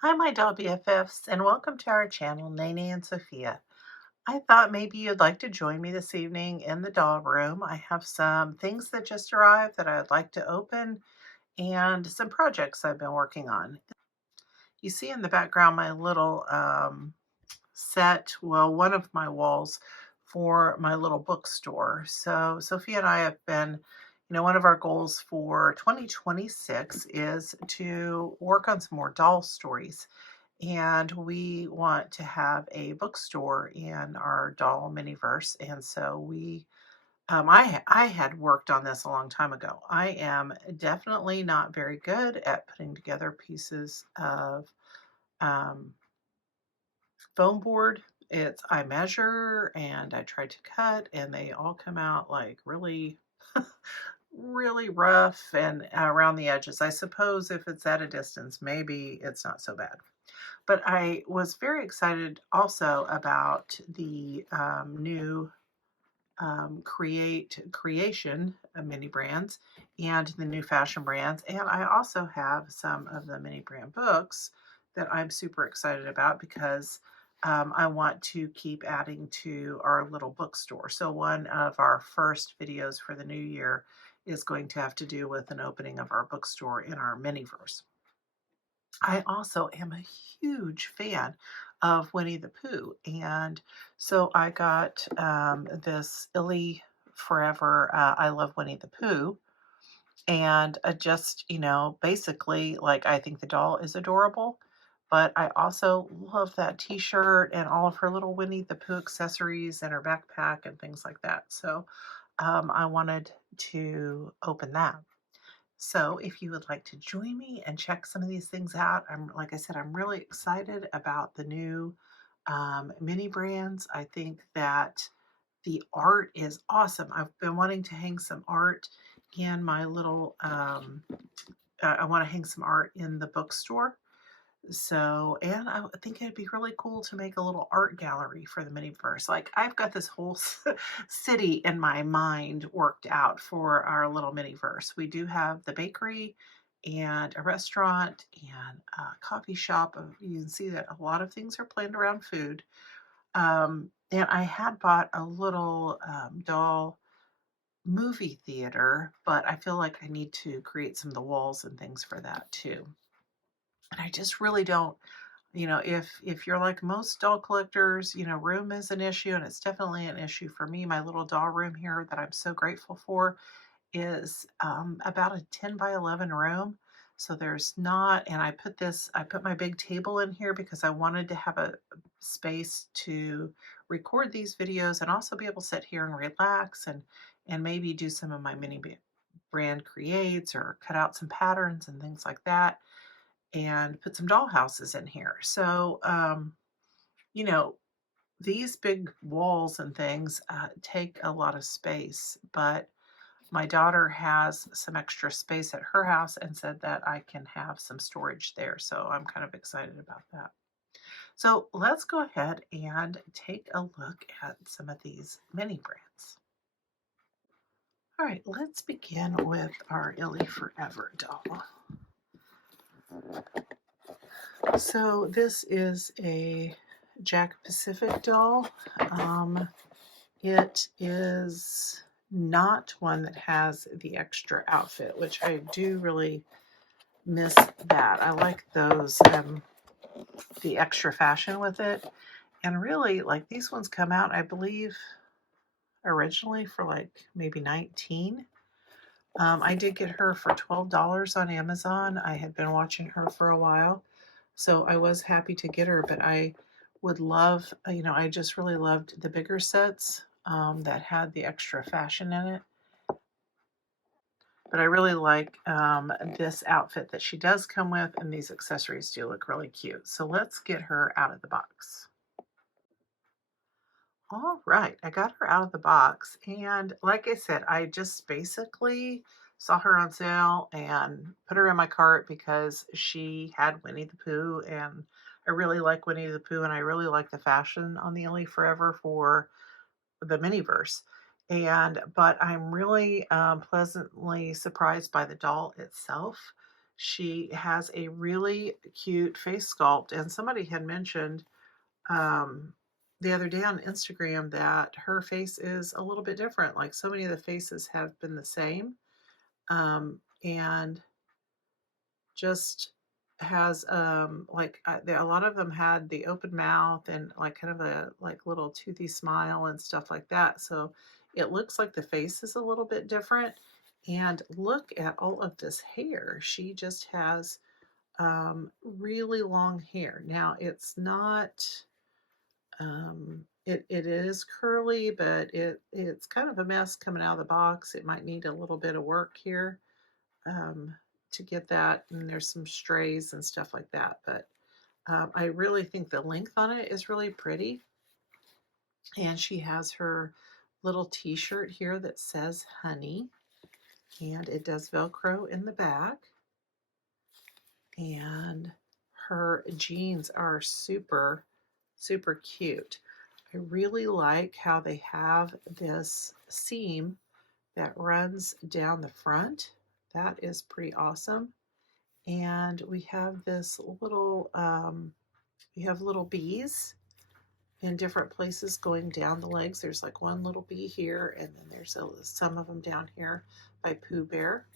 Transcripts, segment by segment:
Hi, my doll BFFs, and welcome to our channel, Nene and Sophia. I thought maybe you'd like to join me this evening in the doll room. I have some things that just arrived that I'd like to open and some projects I've been working on. You see in the background my little set, well, one of my walls for my little bookstore. So Sophia and I have been, one of our goals for 2026 is to work on some more doll stories. And we want to have a bookstore in our doll miniverse. And so I had worked on this a long time ago. I am definitely not very good at putting together pieces of um, foam board. I measure and I try to cut, and they all come out like really, really rough and around the edges. I suppose if it's at a distance, maybe it's not so bad. But I was very excited also about the new creation mini brands and the new fashion brands. And I also have some of the mini brand books that I'm super excited about because I want to keep adding to our little bookstore. So one of our first videos for the new year is going to have to do with an opening of our bookstore in our miniverse. I also am a huge fan of Winnie the Pooh, and so I got this Illy Forever. I love Winnie the Pooh, and just basically, like I think the doll is adorable, but I also love that T-shirt and all of her little Winnie the Pooh accessories and her backpack and things like that. So I wanted to open that. So if you would like to join me and check some of these things out, like I said, I'm really excited about the new mini brands. I think that the art is awesome. I've been wanting to hang some art in my little, I want to hang some art in the bookstore. So, and I think it'd be really cool to make a little art gallery for the miniverse. Like I've got this whole city in my mind worked out for our little miniverse. We do have the bakery and a restaurant and a coffee shop. You can see that a lot of things are planned around food. And I had bought a little doll movie theater, but I feel like I need to create some of the walls and things for that too. And I just really don't, if you're like most doll collectors, room is an issue, and it's definitely an issue for me. My little doll room here that I'm so grateful for is about a 10 by 11 room. So there's not, and I put my big table in here because I wanted to have a space to record these videos and also be able to sit here and relax and maybe do some of my mini brand creates or cut out some patterns and things like that and put some doll houses in here. So, you know, these big walls and things take a lot of space, but my daughter has some extra space at her house and said that I can have some storage there. So I'm kind of excited about that. So let's go ahead and take a look at some of these mini brands. All right, let's begin with our Illy Forever doll. So this is a Jack Pacific doll. It is not one that has the extra outfit, which I do really miss that. I like those, the extra fashion with it. And really, like these ones come out, I believe, originally for like maybe 19. I did get her for $12 on Amazon. I had been watching her for a while, so I was happy to get her, but I would love, I just really loved the bigger sets that had the extra fashion in it. But I really like this outfit that she does come with, and these accessories do look really cute. So let's get her out of the box. All right, I got her out of the box, and like I said, I just basically saw her on sale and put her in my cart because she had Winnie the Pooh, and I really like Winnie the Pooh, and I really like the fashion on the Illy Forever for the miniverse. But I'm really pleasantly surprised by the doll itself. She has a really cute face sculpt, and somebody had mentioned um, the other day on Instagram that her face is a little bit different. Like so many of the faces have been the same, and just has a lot of them had the open mouth and like kind of a like little toothy smile and stuff like that. So it looks like the face is a little bit different. And look at all of this hair. She just has really long hair. Now it's not it is curly, but it's kind of a mess coming out of the box. It might need a little bit of work here um, to get that, and there's some strays and stuff like that. But I really think the length on it is really pretty. And she has her little t-shirt here that says honey, and it does Velcro in the back. And her jeans are super, super cute. I really like how they have this seam that runs down the front. That is pretty awesome. And we have this little, we have little bees in different places going down the legs. There's like one little bee here, and then there's some of them down here by Pooh Bear.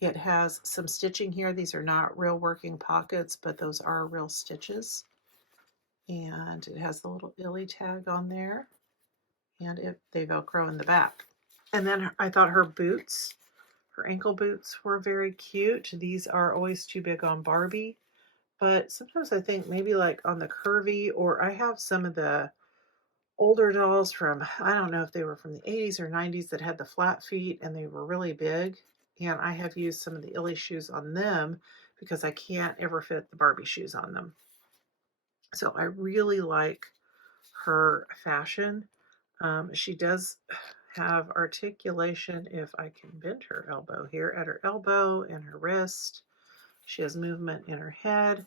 It has some stitching here. These are not real working pockets, but those are real stitches. And it has the little Illy tag on there, and they Velcro in the back. And then I thought her boots, her ankle boots were very cute. These are always too big on Barbie, but sometimes I think maybe like on the curvy, or I have some of the older dolls from, I don't know if they were from the 80s or 90s that had the flat feet and they were really big. And I have used some of the Illy shoes on them because I can't ever fit the Barbie shoes on them. So I really like her fashion. She does have articulation, if I can bend her elbow here, at her elbow and her wrist. She has movement in her head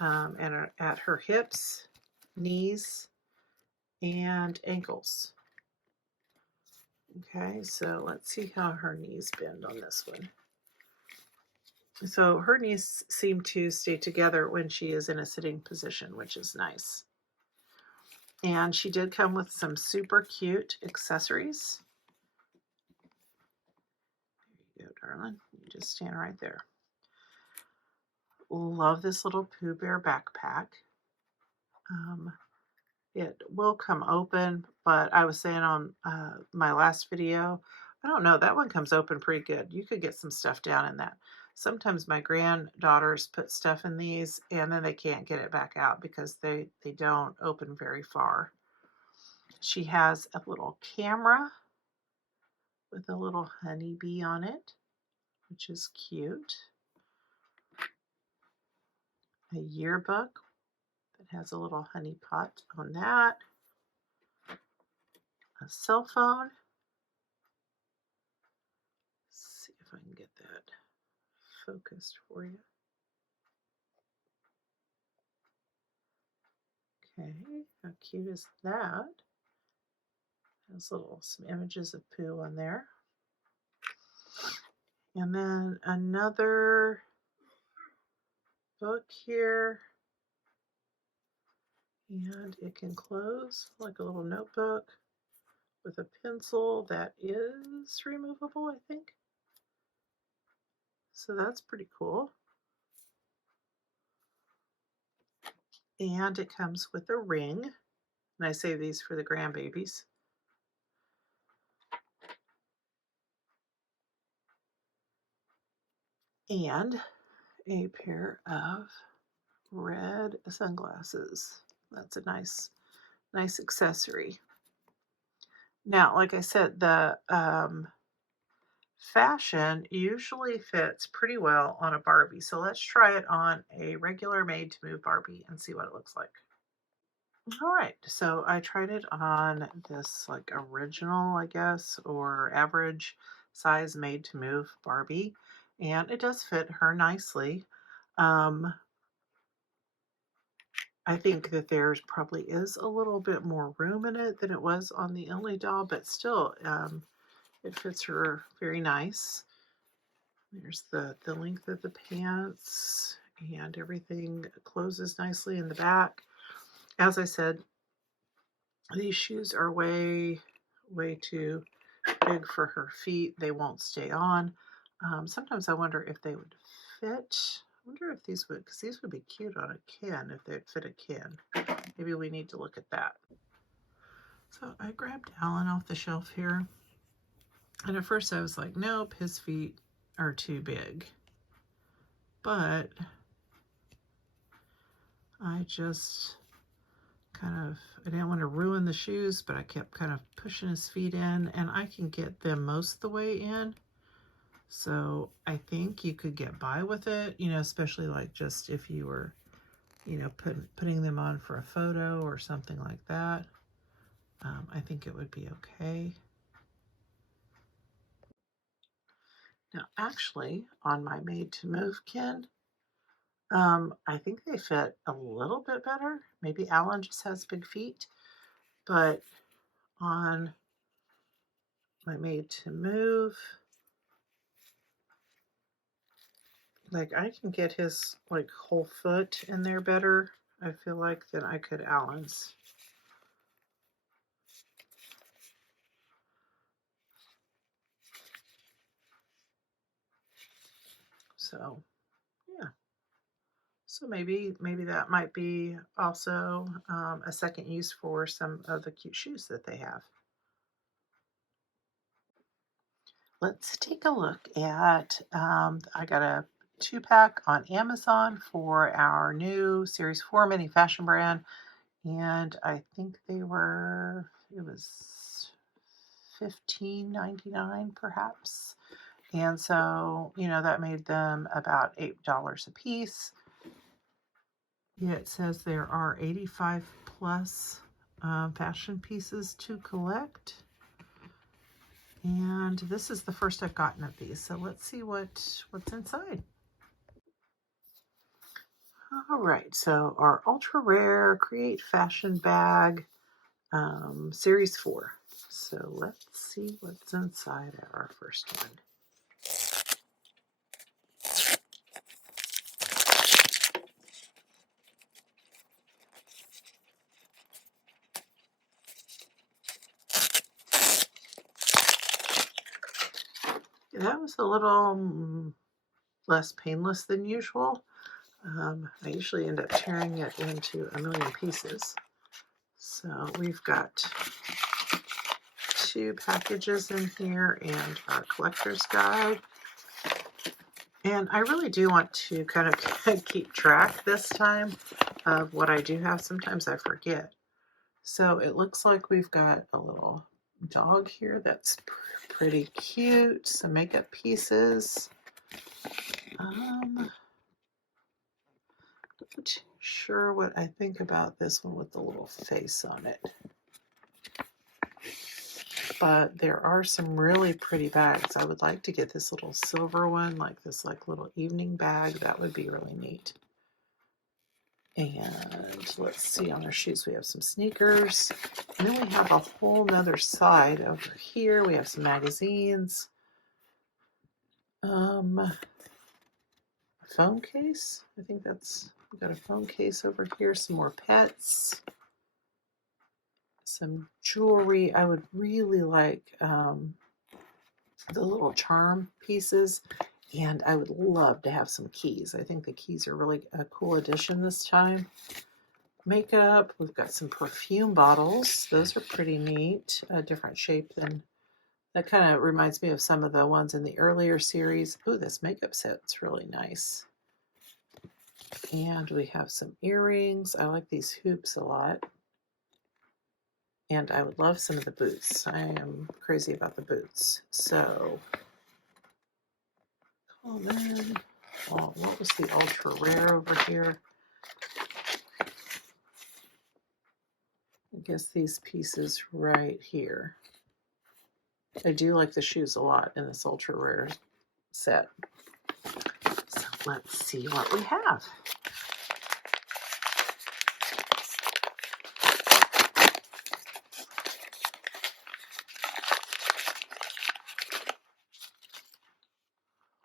and at her hips, knees, and ankles. Okay, so let's see how her knees bend on this one. So her knees seem to stay together when she is in a sitting position, which is nice. And she did come with some super cute accessories. There you go, darling. You just stand right there. Love this little Pooh Bear backpack. It will come open, but I was saying on my last video, I don't know, that one comes open pretty good. You could get some stuff down in that. Sometimes my granddaughters put stuff in these and then they can't get it back out because they don't open very far. She has a little camera with a little honeybee on it, which is cute. A yearbook that has a little honey pot on that. A cell phone. Let's see if I can get that focused for you. Okay, how cute is that? There's some images of Pooh on there. And then another book here. And it can close like a little notebook with a pencil that is removable, I think. So that's pretty cool. And it comes with a ring. And I save these for the grandbabies. And a pair of red sunglasses. That's a nice accessory. Now, like I said, the fashion usually fits pretty well on a Barbie. So let's try it on a regular made-to-move Barbie and see what it looks like. All right, so I tried it on this like original, I guess, or average size made-to-move Barbie, and it does fit her nicely. I think that there's probably is a little bit more room in it than it was on the Illy doll, but still, it fits her very nice. There's the length of the pants, and everything closes nicely in the back. As I said, these shoes are way too big for her feet. They won't stay on. Sometimes I wonder if they would fit. I wonder if these would, because these would be cute on a Ken if they'd fit a Ken. Maybe we need to look at that. So I grabbed Alan off the shelf here. And at first I was like, nope, his feet are too big. But I just I didn't want to ruin the shoes, but I kept kind of pushing his feet in, and I can get them most of the way in. So I think you could get by with it, you know, especially like just if you were, you know, putting them on for a photo or something like that. I think it would be okay. Now, actually, on my Made to Move Ken, I think they fit a little bit better. Maybe Alan just has big feet, but on my Made to Move, like I can get his like whole foot in there better, I feel like, than I could Alan's. So yeah, so maybe that might be also a second use for some of the cute shoes that they have. Let's take a look at, I got a 2-pack on Amazon for our new Series 4 mini fashion brand, and I think it was $15.99 perhaps. And so, you know, that made them about $8 a piece. Yeah, it says there are 85 plus fashion pieces to collect. And this is the first I've gotten of these. So let's see what's inside. All right, so our ultra rare Create Fashion Bag, Series 4. So let's see what's inside our first one. That was a little less painless than usual. I usually end up tearing it into a million pieces. So we've got 2 packages in here and our collector's guide. And I really do want to kind of keep track this time of what I do have. Sometimes I forget. So it looks like we've got a little dog here that's pretty cute. Some makeup pieces. Not sure what I think about this one with the little face on it. But there are some really pretty bags. I would like to get this little silver one, like this like little evening bag. That would be really neat. And let's see, on our shoes we have some sneakers. And then we have a whole nother side over here. We have some magazines. A phone case. I think we got a phone case over here. Some more pets. Some jewelry. I would really like the little charm pieces, and I would love to have some keys. I think the keys are really a cool addition this time. Makeup, we've got some perfume bottles. Those are pretty neat, a different shape than, that kind of reminds me of some of the ones in the earlier series. Ooh, this makeup set's really nice. And we have some earrings. I like these hoops a lot. And I would love some of the boots. I am crazy about the boots. So, common. Oh, what was the ultra rare over here? I guess these pieces right here. I do like the shoes a lot in this ultra rare set. So let's see what we have.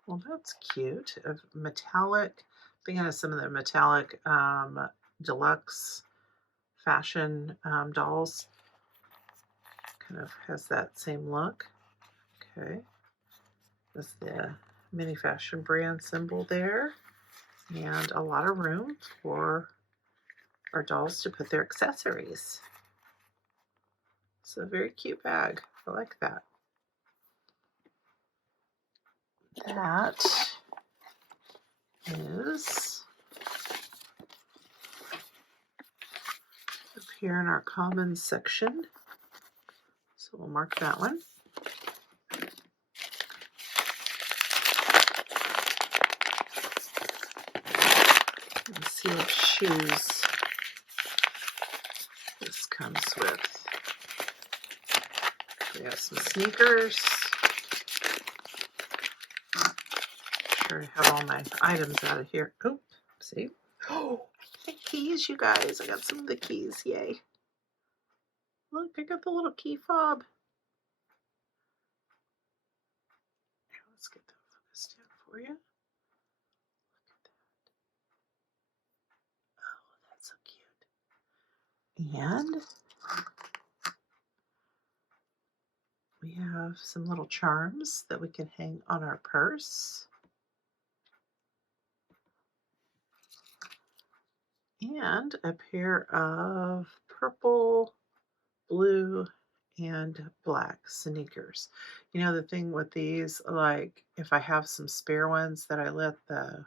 Well, Oh, that's cute. Of metallic. Thinking of some of the metallic deluxe fashion dolls. Kind of has that same look. Okay. That's the Mini Fashion brand symbol there. And a lot of room for our dolls to put their accessories. It's a very cute bag. I like that. That is up here in our commons section. So we'll mark that one. Let's see what shoes this comes with. We have some sneakers. Sure, I have all my items out of here. Oh, see? Oh, I got keys, you guys. I got some of the keys. Yay. Look, I got the little key fob. Here, let's get that focused in for you. Look at that. Oh, that's so cute. And we have some little charms that we can hang on our purse. And a pair of purple, blue, and black sneakers. You know, the thing with these, like if I have some spare ones that I let the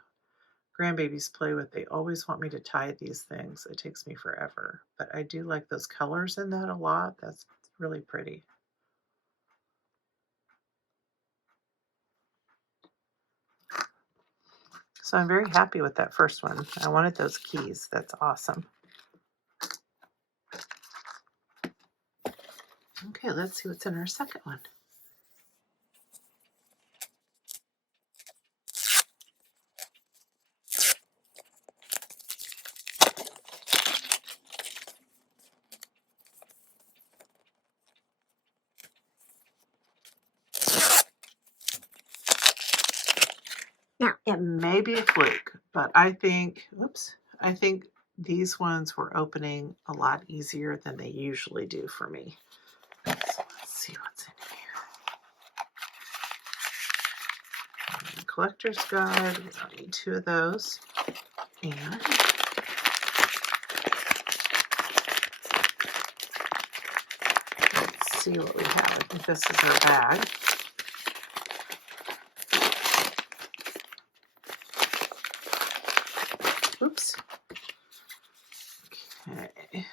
grandbabies play with, they always want me to tie these things. It takes me forever. But I do like those colors in that a lot. That's really pretty. So I'm very happy with that first one. I wanted those keys. That's awesome. Okay, let's see what's in our second one. Now, it may be a fluke, but I think these ones were opening a lot easier than they usually do for me. So let's see what's in here. The collector's guide, we don't need 2 of those. And let's see what we have. I think this is our bag. Oops. Okay.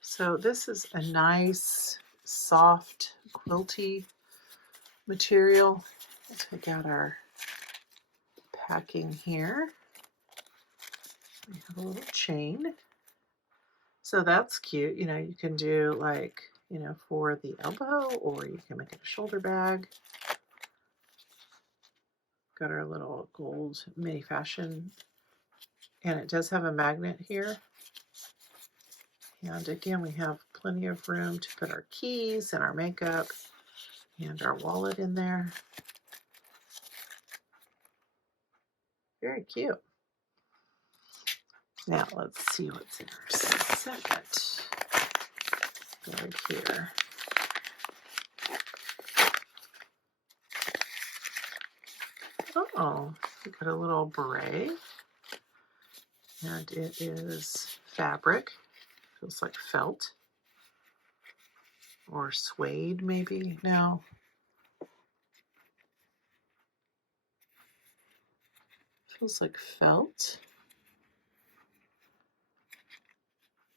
So this is a nice, soft, quilty material. Let's take out our packing here. We have a little chain. So that's cute. You know, you can do like, you know, for the elbow, or you can make it a shoulder bag. Got our little gold Mini Fashion, and it does have a magnet here. And again, we have plenty of room to put our keys and our makeup and our wallet in there. Very cute. Now let's see what's in our second bag here. Oh, we got a little beret, and it is fabric. Feels like felt or suede, maybe. No. Feels like felt.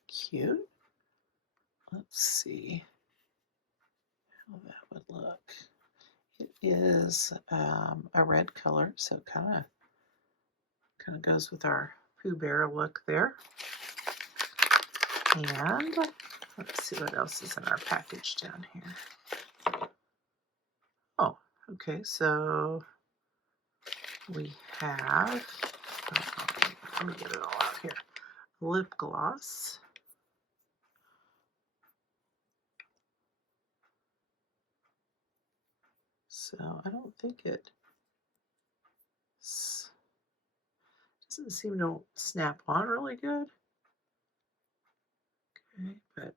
Cute. Let's see how that would look. It is a red color, so kind of goes with our Pooh Bear look there. And let's see what else is in our package down here. Oh, okay, so we have, let me get it all out here. Lip gloss. So I don't think it doesn't seem to snap on really good. Okay, but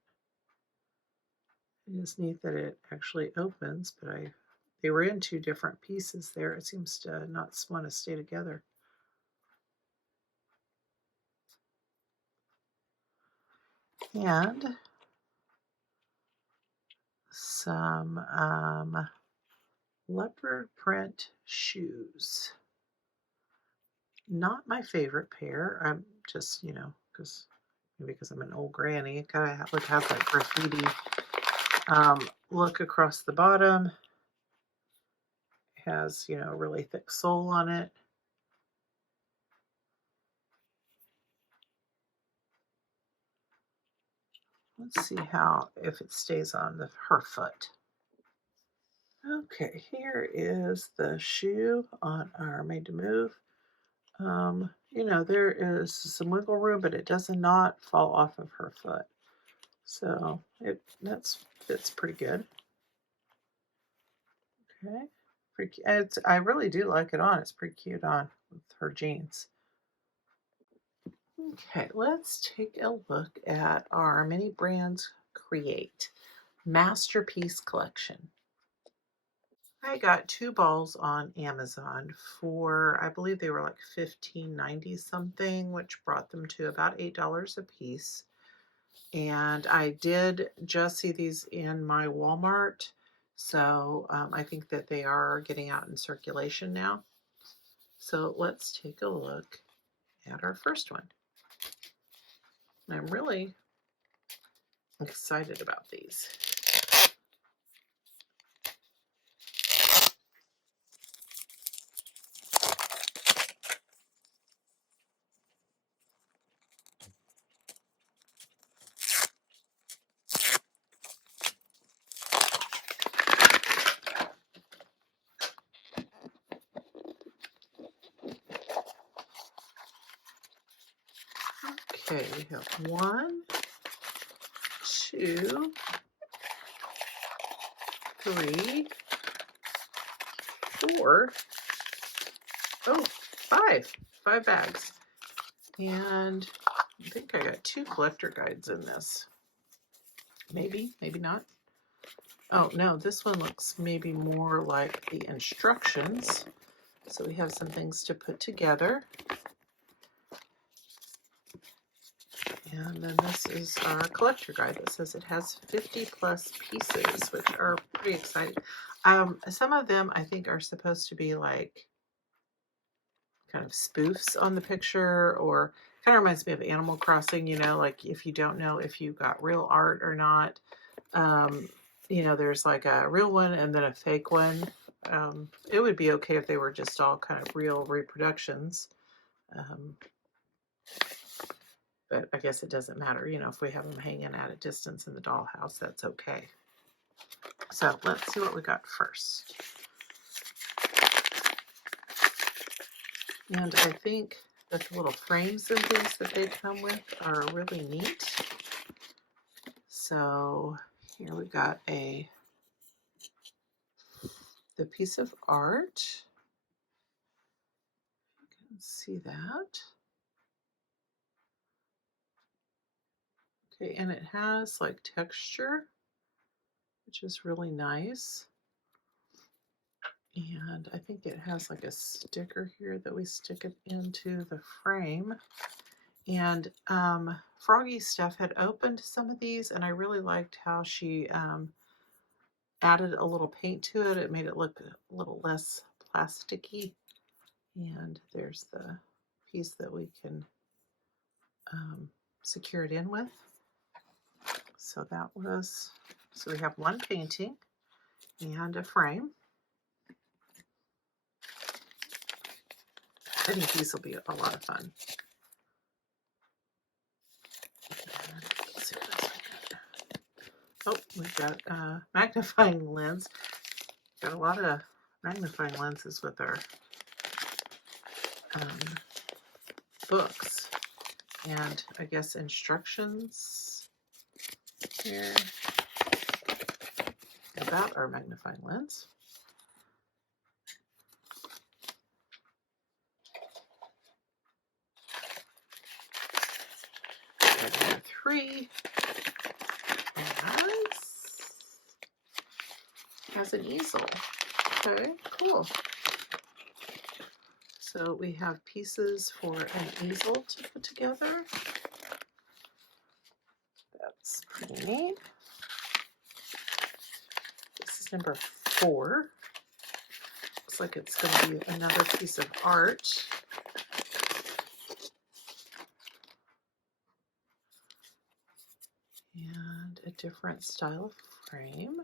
it is neat that it actually opens, but they were in 2 different pieces there. It seems to not want to stay together. And some leopard print shoes. Not my favorite pair. I'm just, because I'm an old granny, it kind of has that graffiti look across the bottom. It has, a really thick sole on it. Let's see if it stays on her foot. Okay, here is the shoe on our Made to Move. There is some wiggle room, but it does not fall off of her foot. So that fits pretty good. Okay, I really do like it on. It's pretty cute on with her jeans. Okay, let's take a look at our Mini Brands Create Masterpiece Collection. I got 2 balls on Amazon for, I believe they were like $15.90 something, which brought them to about $8 a piece. And I did just see these in my Walmart, so I think that they are getting out in circulation now. So let's take a look at our first one. I'm really excited about these. Okay, we have 1, 2, 3, 4, 5 bags. And I think I got 2 collector guides in this. Maybe not. Oh, no, this one looks maybe more like the instructions. So we have some things to put together. And then this is our collector guide that says it has 50 plus pieces, which are pretty exciting. Some of them I think are supposed to be like kind of spoofs on the picture, or kind of reminds me of Animal Crossing, like if you don't know if you got real art or not. There's like a real one and then a fake one. It would be okay if they were just all kind of real reproductions. But I guess it doesn't matter, if we have them hanging at a distance in the dollhouse, that's okay. So let's see what we got first. And I think that the little frames and things that they come with are really neat. So here we got the piece of art. You can see that. Okay, and it has like texture, which is really nice. And I think it has like a sticker here that we stick it into the frame. And Froggy Stuff had opened some of these, and I really liked how she added a little paint to it. It made it look a little less plasticky. And there's the piece that we can secure it in with. So we have 1 painting and a frame. I think these will be a lot of fun. Let's see what else we got. Oh, we've got a magnifying lens. Got a lot of magnifying lenses with our books, and I guess instructions here about our magnifying lens. free has an easel. Okay, cool. So we have pieces for an easel to put together. That's pretty neat. This is number 4. Looks like it's going to be another piece of art. And a different style of frame.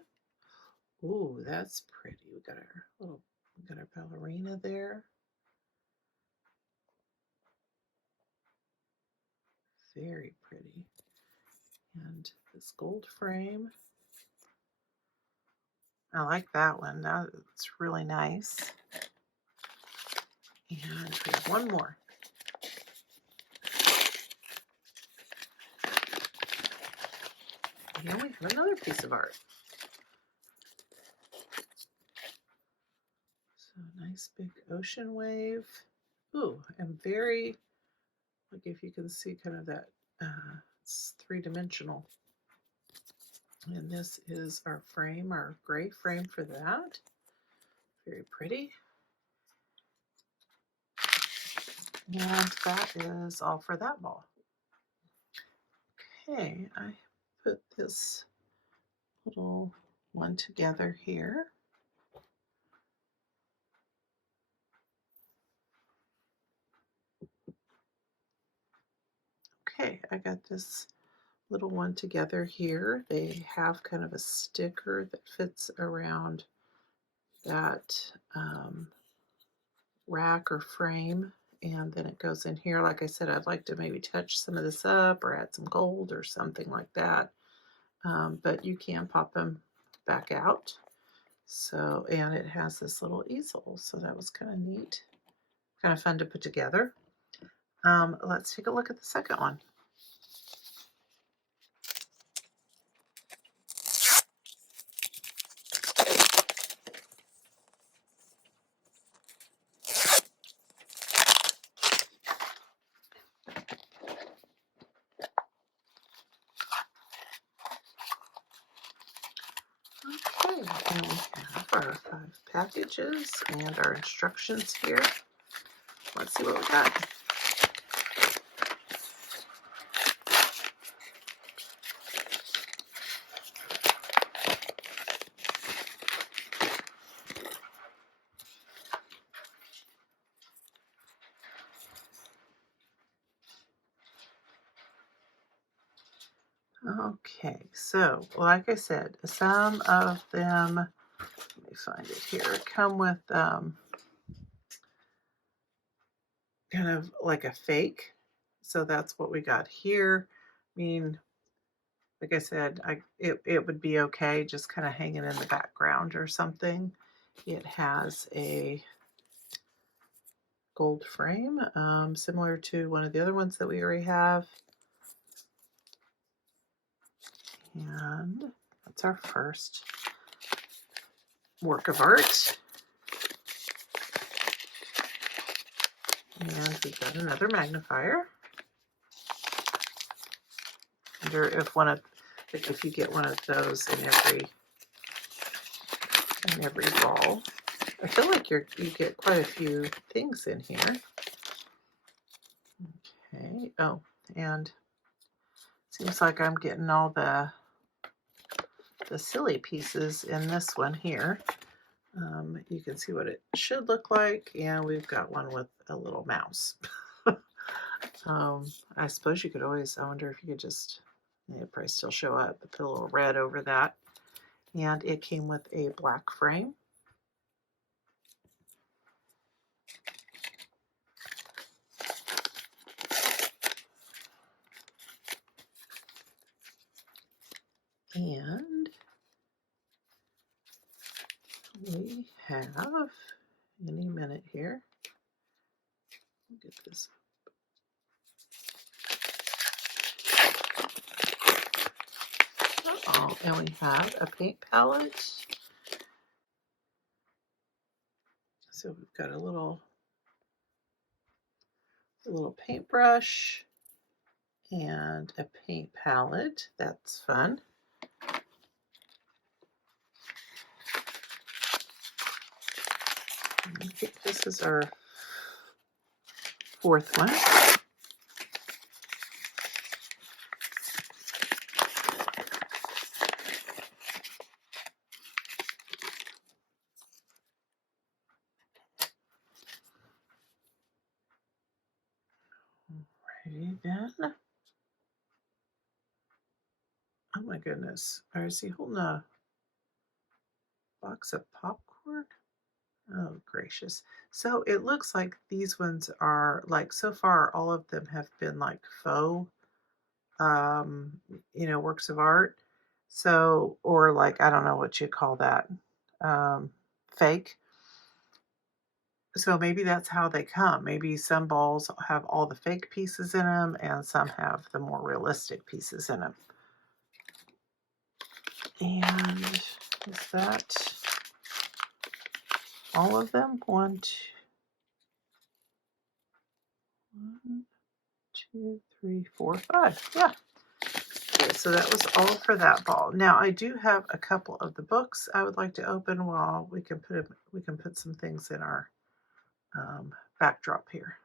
Ooh, that's pretty. We got our ballerina there. Very pretty. And this gold frame. I like that one. That's really nice. And we have one more. And we have another piece of art. So nice big ocean wave. Ooh, and very, like if you can see kind of that, it's 3-dimensional. And this is our frame, our gray frame for that. Very pretty. And that is all for that ball. Okay, I put this little one together here. Okay, I got this little one together here. They have kind of a sticker that fits around that rack or frame, and then it goes in here. Like I said, I'd like to maybe touch some of this up or add some gold or something like that, but you can pop them back out. So, and it has this little easel, so that was kind of neat, kind of fun to put together. Let's take a look at the second one. Okay, and we have our 5 packages and our instructions here. Let's see what we got. Okay, so like I said, some of them, let me find it here, come with kind of like a fake. So that's what we got here. I mean, like I said, it would be okay just kind of hanging in the background or something. It has a gold frame, similar to one of the other ones that we already have. And that's our first work of art. And we've got another magnifier. I wonder if you get one of those in every ball. I feel like you get quite a few things in here. Okay. Oh, and seems like I'm getting all the silly pieces in this one here. You can see what it should look like, and we've got one with a little mouse. I suppose you could always, I wonder if you could just, it'd probably still show up, but put a little red over that. And it came with a black frame. And we have, any minute here, I'll get this. Oh, and we have a paint palette. So we've got a little paintbrush and a paint palette. That's fun. I think this is our fourth one. Alrighty then. Oh my goodness. Is he holding a box of popcorn? Oh gracious. So it looks like these ones are like, so far all of them have been like faux works of art. So, or like, I don't know what you call that, fake. So maybe that's how they come. Maybe some balls have all the fake pieces in them and some have the more realistic pieces in them. And is that all of them? One, two, three, four, five. Yeah. Okay, so that was all for that ball. Now I do have a couple of the books I would like to open while we can put some things in our backdrop here.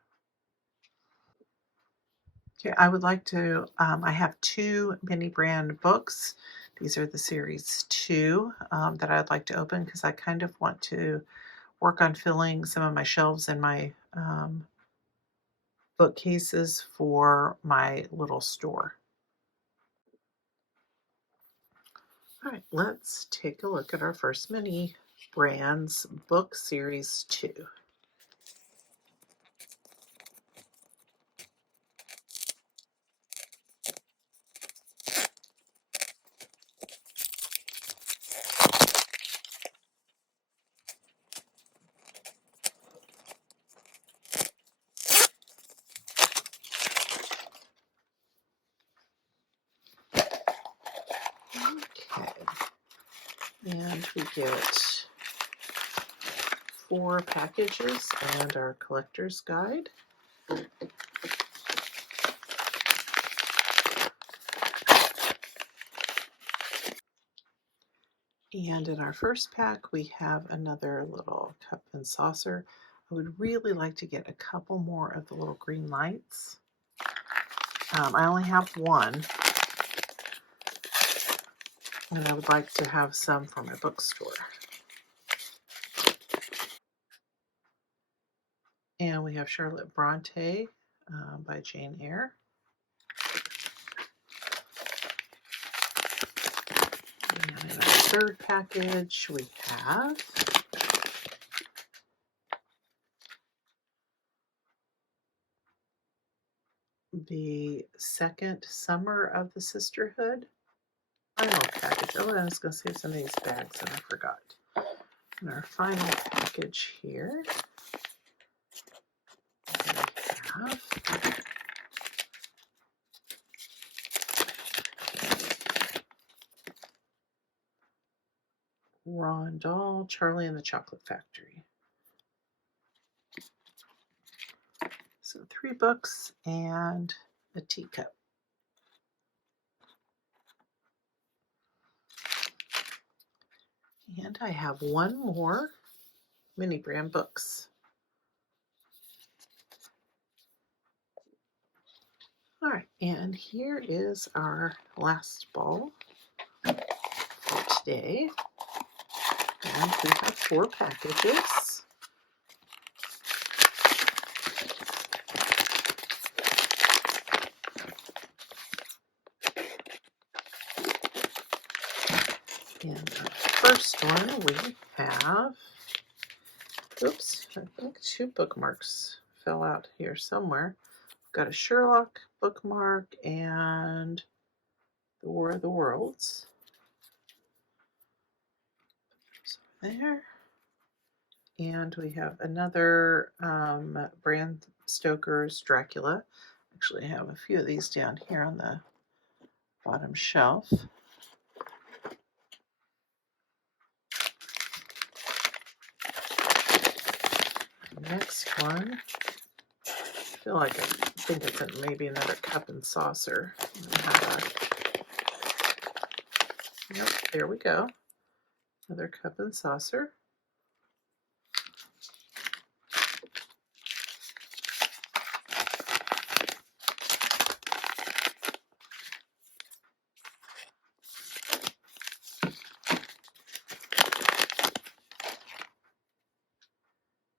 Okay, I would like to, I have two mini brand books. These are the series 2 that I'd like to open because I kind of want to work on filling some of my shelves in my bookcases for my little store. All right, let's take a look at our first Mini Brands book series 2. Okay, and we get 4 packages and our collector's guide. And in our first pack, we have another little cup and saucer. I would really like to get a couple more of the little green lights. I only have one, and I would like to have some for my bookstore. And we have Charlotte Bronte by Jane Eyre. And in our third package, we have the second Summer of the Sisterhood. Final package. Oh, I was going to save some of these bags and I forgot. In our final package here, we have Ron Dahl, Charlie and the Chocolate Factory. So 3 books and a teacup. And I have one more Mini Brand books. All right, and here is our last ball for today. And we have 4 packages. In the first one, we have, oops, I think 2 bookmarks fell out here somewhere. We've got a Sherlock bookmark and the War of the Worlds. So there. And we have another Bram Stoker's Dracula. Actually, I have a few of these down here on the bottom shelf. Next one, I feel like think it's maybe another cup and saucer. Yep, there we go. Another cup and saucer.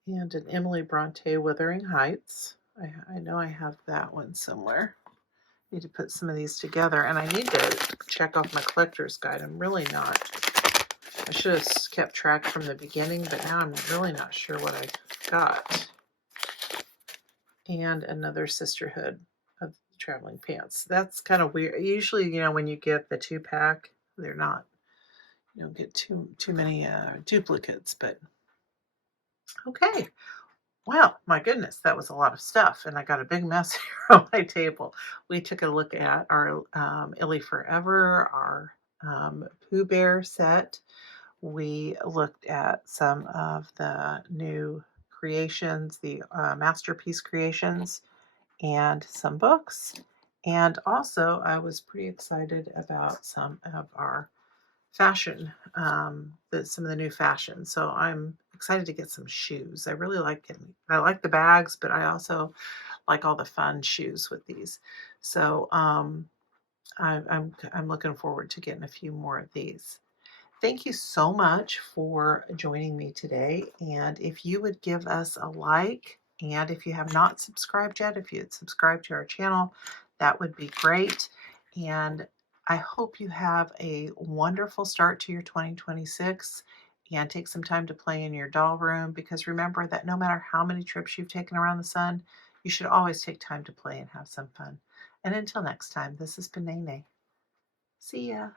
And an Emily Bronte Wuthering Heights. I know I have that one somewhere. Need to put some of these together, and I need to check off my collector's guide. I'm really not. I should have kept track from the beginning, but now I'm really not sure what I've got. And another Sisterhood of Traveling Pants. That's kind of weird. Usually, when you get the 2-pack, they're not. You don't get too many duplicates, but okay. Well, my goodness, that was a lot of stuff, and I got a big mess here on my table. We took a look at our Illy Forever, our Pooh Bear set. We looked at some of the new creations, the masterpiece creations, and some books. And also, I was pretty excited about some of our fashion, some of the new fashion. So I'm excited to get some shoes. I really I like the bags, but I also like all the fun shoes with these. So I'm looking forward to getting a few more of these. Thank you so much for joining me today. And if you would give us a like, and if you have not subscribed yet, if you'd subscribe to our channel, that would be great. And I hope you have a wonderful start to your 2026 and take some time to play in your doll room, because remember that no matter how many trips you've taken around the sun, you should always take time to play and have some fun. And until next time, this has been Nene. See ya.